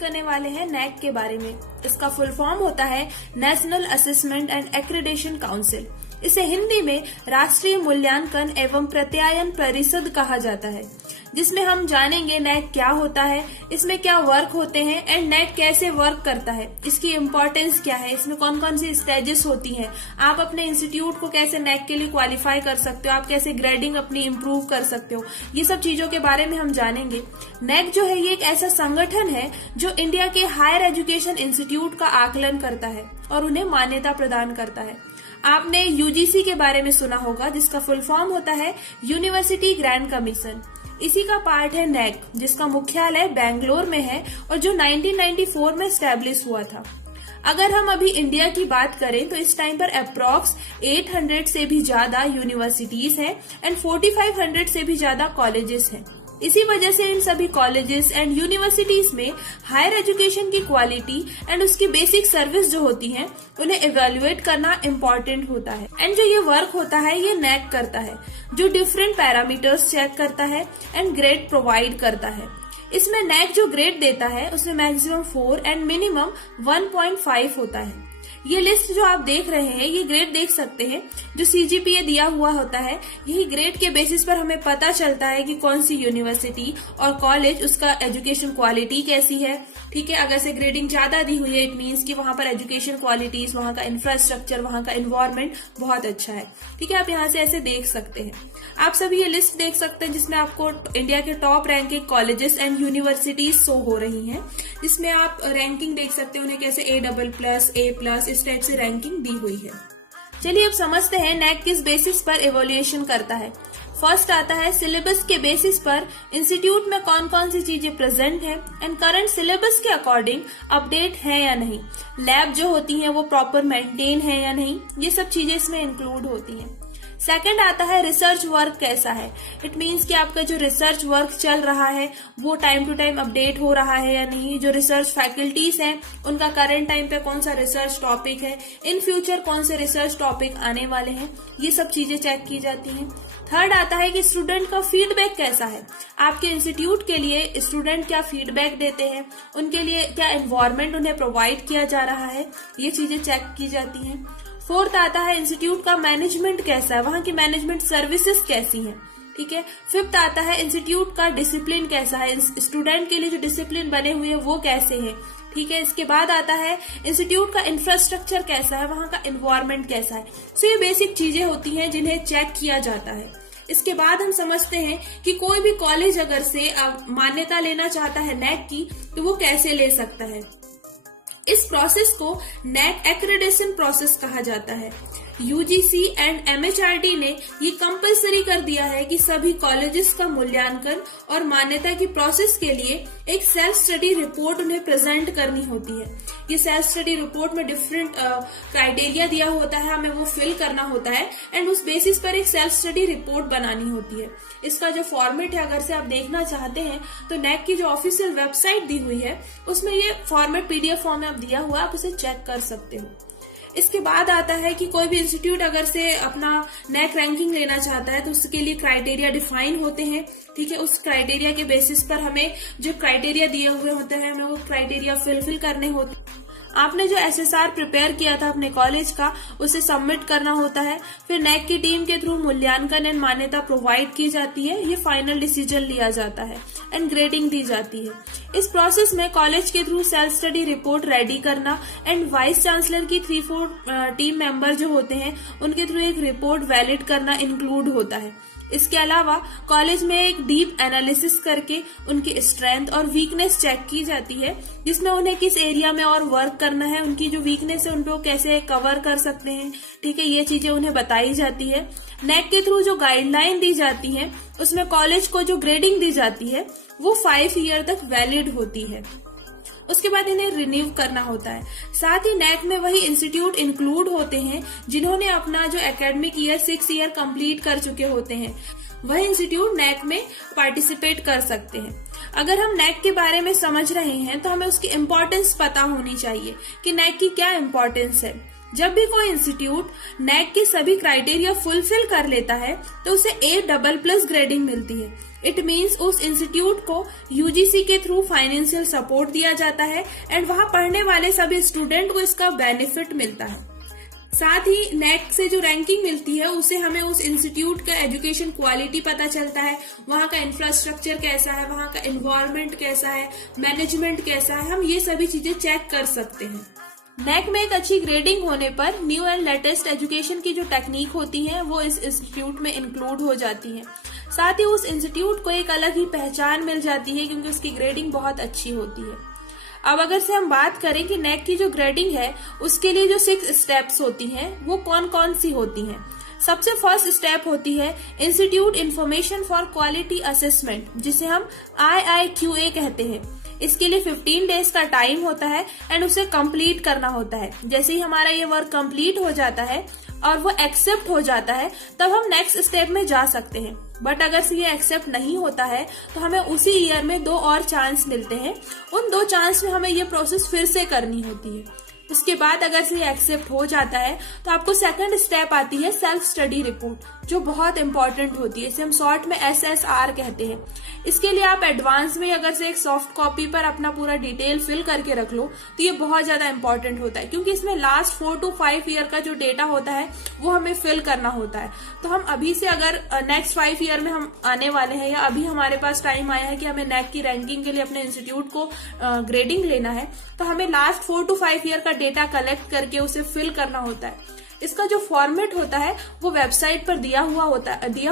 करने वाले हैं नैक के बारे में। इसका फुल फॉर्म होता है national assessment and accreditation council. इसे हिंदी में राष्ट्रीय मूल्यांकन एवं प्रत्यायन परिषद कहा जाता है, जिसमें हम जानेंगे नैक क्या होता है, इसमें क्या वर्क होते हैं एंड नैक कैसे वर्क करता है, इसकी इम्पोर्टेंस क्या है, इसमें कौन कौन सी स्टेजेस होती हैं, आप अपने इंस्टीट्यूट को कैसे नैक के लिए क्वालिफाई कर सकते हो, आप कैसे ग्रेडिंग अपनी इम्प्रूव कर सकते हो, ये सब चीजों के बारे में हम जानेंगे। नैक जो है ये एक ऐसा संगठन है जो इंडिया के हायर एजुकेशन इंस्टीट्यूट का आकलन करता है और उन्हें मान्यता प्रदान करता है। आपने यूजीसी के बारे में सुना होगा, जिसका फुल फॉर्म होता है यूनिवर्सिटी ग्रैंड कमीशन। इसी का पार्ट है नैक, जिसका मुख्यालय बेंगलोर में है और जो 1994 में स्टैब्लिश हुआ था। अगर हम अभी इंडिया की बात करें तो इस टाइम पर अप्रॉक्स 800 से भी ज्यादा यूनिवर्सिटीज हैं एंड 4500 से भी ज्यादा कॉलेजेस हैं। इसी वजह से इन सभी कॉलेजेस एंड यूनिवर्सिटीज में हायर एजुकेशन की क्वालिटी एंड उसकी बेसिक सर्विस जो होती है उन्हें इवेल्युएट करना इम्पोर्टेंट होता है। एंड जो ये वर्क होता है ये नैक करता है, जो डिफरेंट पैरामीटर्स चेक करता है एंड ग्रेड प्रोवाइड करता है। इसमें नैक जो ग्रेड देता है उसमें मैक्सिमम 4 एंड मिनिमम 1.5 होता है। ये लिस्ट जो आप देख रहे हैं ये ग्रेड देख सकते हैं, जो सीजीपीए दिया हुआ होता है, यही ग्रेड के बेसिस पर हमें पता चलता है कि कौन सी यूनिवर्सिटी और कॉलेज उसका एजुकेशन क्वालिटी कैसी है। ठीक है, अगर से ग्रेडिंग ज्यादा दी हुई है इट मीन्स कि वहां पर एजुकेशन क्वालिटीज, वहां का इंफ्रास्ट्रक्चर, वहां का एनवायरमेंट बहुत अच्छा है। ठीक है, आप यहाँ से ऐसे देख सकते हैं। आप सभी ये लिस्ट देख सकते हैं जिसमें आपको इंडिया के top ranking colleges and universities show हो रही हैं, जिसमें आप रैंकिंग देख सकते हैं उन्हें कैसे A++, A+ इस टाइप से रैंकिंग दी हुई है। चलिए अब समझते हैं नैक किस बेसिस पर इवोल्यूशन करता है। फर्स्ट आता है सिलेबस के बेसिस पर इंस्टीट्यूट में कौन कौन सी चीजें प्रेजेंट है एंड करंट सिलेबस के अकॉर्डिंग अपडेट है या नहीं, लैब जो होती है वो प्रॉपर मेंटेन है या नहीं, ये सब चीजें इसमें इंक्लूड होती हैं। सेकंड आता है रिसर्च वर्क कैसा है। इट मीन्स कि आपका जो रिसर्च वर्क चल रहा है वो टाइम टू टाइम अपडेट हो रहा है या नहीं, जो रिसर्च फैकल्टीज हैं उनका करंट टाइम पे कौन सा रिसर्च टॉपिक है, इन फ्यूचर कौन से रिसर्च टॉपिक आने वाले हैं, ये सब चीजें चेक की जाती हैं। थर्ड आता है कि स्टूडेंट का फीडबैक कैसा है, आपके इंस्टीट्यूट के लिए स्टूडेंट क्या फीडबैक देते हैं, उनके लिए क्या एनवायरनमेंट उन्हें प्रोवाइड किया जा रहा है, ये चीजें चेक की जाती हैं। फोर्थ आता है इंस्टीट्यूट का मैनेजमेंट कैसा है, वहां की मैनेजमेंट सर्विसेज कैसी हैं। ठीक है, फिफ्थ आता है इंस्टीट्यूट का डिसिप्लिन कैसा है, स्टूडेंट के लिए जो डिसिप्लिन बने हुए हैं वो कैसे हैं। ठीक है, इसके बाद आता है इंस्टीट्यूट का इंफ्रास्ट्रक्चर कैसा है, वहां का एनवायरनमेंट कैसा है। सो ये बेसिक चीजें होती हैं जिन्हें चेक किया जाता है। इसके बाद हम समझते हैं कि कोई भी कॉलेज अगर से मान्यता लेना चाहता है नैक की तो वो कैसे ले सकता है। इस प्रोसेस को नैक एक्रेडिटेशन प्रोसेस कहा जाता है। यूजीसी एंड एमएचआरडी ने ये कंपलसरी कर दिया है कि सभी कॉलेजेस का मूल्यांकन और मान्यता की प्रोसेस के लिए एक सेल्फ स्टडी रिपोर्ट उन्हें प्रेजेंट करनी होती है। ये सेल्फ स्टडी रिपोर्ट में डिफरेंट क्राइटेरिया दिया होता है, हमें वो फिल करना होता है एंड उस बेसिस पर एक सेल्फ स्टडी रिपोर्ट बनानी होती है। इसका जो फॉर्मेट है अगर से आप देखना चाहते हैं तो नैक की जो ऑफिशियल वेबसाइट दी हुई है उसमें ये फॉर्मेट पीडीएफ फॉर्म में आप दिया हुआ है, आप उसे चेक कर सकते हो। इसके बाद आता है कि कोई भी इंस्टीट्यूट अगर से अपना नैक रैंकिंग लेना चाहता है तो उसके लिए क्राइटेरिया डिफाइन होते हैं। ठीक है, उस क्राइटेरिया के बेसिस पर हमें जो क्राइटेरिया दिए हुए होते हैं हमें वो क्राइटेरिया फिल करने होते हैं। आपने जो एसएसआर प्रिपेयर किया था अपने कॉलेज का उसे सबमिट करना होता है, फिर नैक की टीम के थ्रू मूल्यांकन एंड मान्यता प्रोवाइड की जाती है, ये फाइनल डिसीजन लिया जाता है एंड ग्रेडिंग दी जाती है। इस प्रोसेस में कॉलेज के through self study report ready करना एंड वाइस चांसलर की 3-4 टीम मेंबर जो होते हैं उनके थ्रू एक रिपोर्ट वैलिड करना इंक्लूड होता है। इसके अलावा कॉलेज में एक डीप एनालिसिस करके उनकी स्ट्रेंथ और वीकनेस चेक की जाती है, जिसमें उन्हें किस एरिया में और वर्क करना है, उनकी जो वीकनेस है उनको कैसे कवर कर सकते हैं। ठीक है, ये चीजें उन्हें बताई जाती है। नैक के थ्रू जो गाइडलाइन दी जाती है उसमें कॉलेज को जो ग्रेडिंग दी जाती है वो 5 ईयर तक वैलिड होती है। उसके बाद इन्हें रिन्यू करना होता है। साथ ही नैक में वही इंस्टीट्यूट इंक्लूड होते हैं जिन्होंने अपना जो एकेडमिक ईयर 6 ईयर कंप्लीट कर चुके होते हैं, वही इंस्टीट्यूट नैक में पार्टिसिपेट कर सकते हैं। अगर हम नैक के बारे में समझ रहे हैं तो हमें उसकी इम्पोर्टेंस पता होनी चाहिए कि नैक की क्या इम्पोर्टेंस है। जब भी कोई इंस्टीट्यूट नैक के सभी क्राइटेरिया फुलफिल कर लेता है तो उसे A++ ग्रेडिंग मिलती है। इट मीन्स उस इंस्टीट्यूट को यूजीसी के थ्रू फाइनेंशियल सपोर्ट दिया जाता है एंड वहां पढ़ने वाले सभी स्टूडेंट को इसका बेनिफिट मिलता है। साथ ही नैक से जो रैंकिंग मिलती है उससे हमें उस इंस्टीट्यूट का एजुकेशन क्वालिटी पता चलता है, वहां का इंफ्रास्ट्रक्चर कैसा है, वहां का एनवायरनमेंट कैसा है, मैनेजमेंट कैसा है, हम ये सभी चीजें चेक कर सकते हैं। नैक में एक अच्छी ग्रेडिंग होने पर न्यू एंड लेटेस्ट एजुकेशन की जो टेक्निक होती है वो इस इंस्टीट्यूट में इंक्लूड हो जाती है। साथ ही उस इंस्टीट्यूट को एक अलग ही पहचान मिल जाती है क्योंकि उसकी ग्रेडिंग बहुत अच्छी होती है। अब अगर से हम बात करें कि नैक की जो ग्रेडिंग है उसके लिए जो 6 स्टेप्स होती हैं वो कौन कौन सी होती हैं। सबसे फर्स्ट स्टेप होती है institute information for quality assessment, जिसे हम IIQA कहते हैं। इसके लिए 15 डेज का टाइम होता है एंड उसे कंप्लीट करना होता है। जैसे ही हमारा ये वर्क कंप्लीट हो जाता है और वो एक्सेप्ट हो जाता है तब हम नेक्स्ट स्टेप में जा सकते हैं। बट अगर से ये एक्सेप्ट नहीं होता है तो हमें उसी ईयर में 2 और चांस मिलते हैं। उन 2 चांस में हमें ये प्रोसेस फिर से करनी होती है। उसके बाद अगर से ये एक्सेप्ट हो जाता है तो आपको सेकंड स्टेप आती है सेल्फ स्टडी रिपोर्ट, जो बहुत इंपॉर्टेंट होती है। इसे हम शॉर्ट में SSR कहते हैं। इसके लिए आप एडवांस में अगर से एक सॉफ्ट कॉपी पर अपना पूरा डिटेल फिल करके रख लो तो ये बहुत ज्यादा इंपॉर्टेंट होता है, क्योंकि इसमें लास्ट 4 to 5 ईयर का जो डेटा होता है वो हमें फिल करना होता है। तो हम अभी से अगर नेक्स्ट 5 ईयर में हम आने वाले हैं या अभी हमारे पास टाइम आया है कि हमें नैक की रैंकिंग के लिए अपने इंस्टीट्यूट को ग्रेडिंग लेना है, तो हमें लास्ट 4 to 5 ईयर का डेटा कलेक्ट करके उसे फिल करना होता है। इसका जो फॉर्मेट होता है वो वेबसाइट पर दिया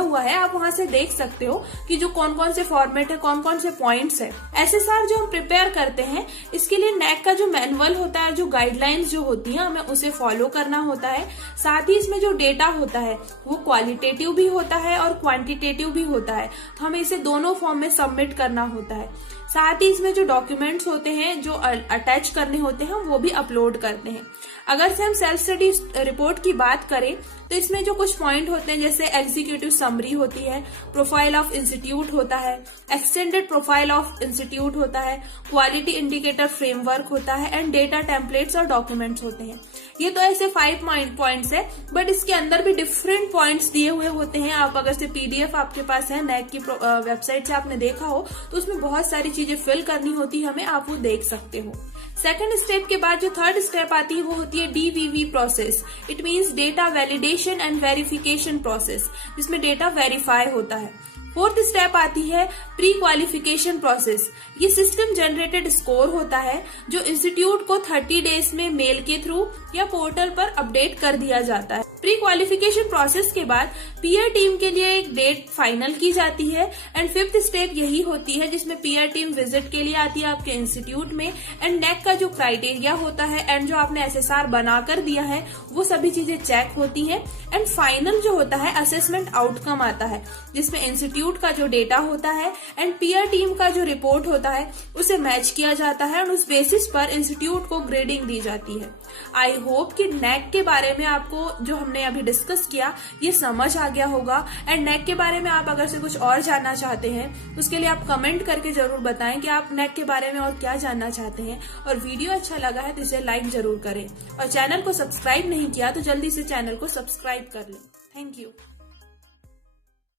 हुआ है। आप वहां से देख सकते हो कि जो कौन कौन से फॉर्मेट है, कौन कौन से पॉइंट्स है। SSR जो हम प्रिपेयर करते हैं इसके लिए नैक का जो मैनुअल होता है, जो गाइडलाइंस जो होती है, हमें उसे फॉलो करना होता है। साथ ही इसमें जो डेटा होता है वो क्वालिटेटिव भी होता है और क्वांटिटेटिव भी होता है, तो हमें इसे दोनों फॉर्म में सबमिट करना होता है। साथ ही इसमें जो डॉक्यूमेंट्स होते हैं जो अटैच करने होते हैं वो भी अपलोड करते हैं। अगर से हम सेल्फ स्टडी रिपोर्ट की बात करें तो इसमें जो कुछ पॉइंट होते हैं जैसे एग्जीक्यूटिव समरी होती है, प्रोफाइल ऑफ इंस्टीट्यूट होता है, एक्सटेंडेड प्रोफाइल ऑफ इंस्टीट्यूट होता है, क्वालिटी इंडिकेटर फ्रेमवर्क होता है एंड डेटा टेम्पलेट्स और डॉक्यूमेंट्स होते हैं। ये तो ऐसे 5 पॉइंट्स है, बट इसके अंदर भी डिफरेंट पॉइंट्स दिए हुए होते हैं। आप अगर से PDF आपके पास है नैक की वेबसाइट से आपने देखा हो तो उसमें बहुत सारी चीजें फिल करनी होती है हमें, आप वो देख सकते हो। सेकंड स्टेप के बाद जो थर्ड स्टेप आती है वो होती है DVV process. It means data validation and verification process, जिसमें डेटा वेरीफाई होता है। फोर्थ स्टेप आती है प्री क्वालिफिकेशन प्रोसेस। ये सिस्टम जनरेटेड स्कोर होता है जो इंस्टीट्यूट को 30 डेज में मेल के थ्रू या पोर्टल पर अपडेट कर दिया जाता है। प्री क्वालिफिकेशन प्रोसेस के बाद पीयर टीम के लिए एक डेट फाइनल की जाती है एंड फिफ्थ स्टेप यही होती है जिसमें पीयर टीम विजिट के लिए आती है आपके इंस्टीट्यूट में एंड नैक का जो क्राइटेरिया होता है एंड जो आपने SSR बनाकर दिया है वो सभी चीजें चेक होती हैं एंड फाइनल जो होता है असेसमेंट आउटकम आता है जिसमें इंस्टीट्यूट का जो डेटा होता है एंड पीयर टीम का जो रिपोर्ट होता है उसे मैच किया जाता है और उस बेसिस पर इंस्टीट्यूट को ग्रेडिंग दी जाती है। आई होप कि नैक के बारे में आपको जो हमने अभी डिस्कस किया ये समझ आ गया होगा एंड नैक के बारे में आप अगर से कुछ और जानना चाहते हैं उसके लिए आप कमेंट करके जरूर बताएं कि आप नैक के बारे में और क्या जानना चाहते हैं। और वीडियो अच्छा लगा है तो इसे लाइक जरूर करें और चैनल को सब्सक्राइब नहीं किया तो जल्दी से चैनल को सब्सक्राइब कर लें। Thank you.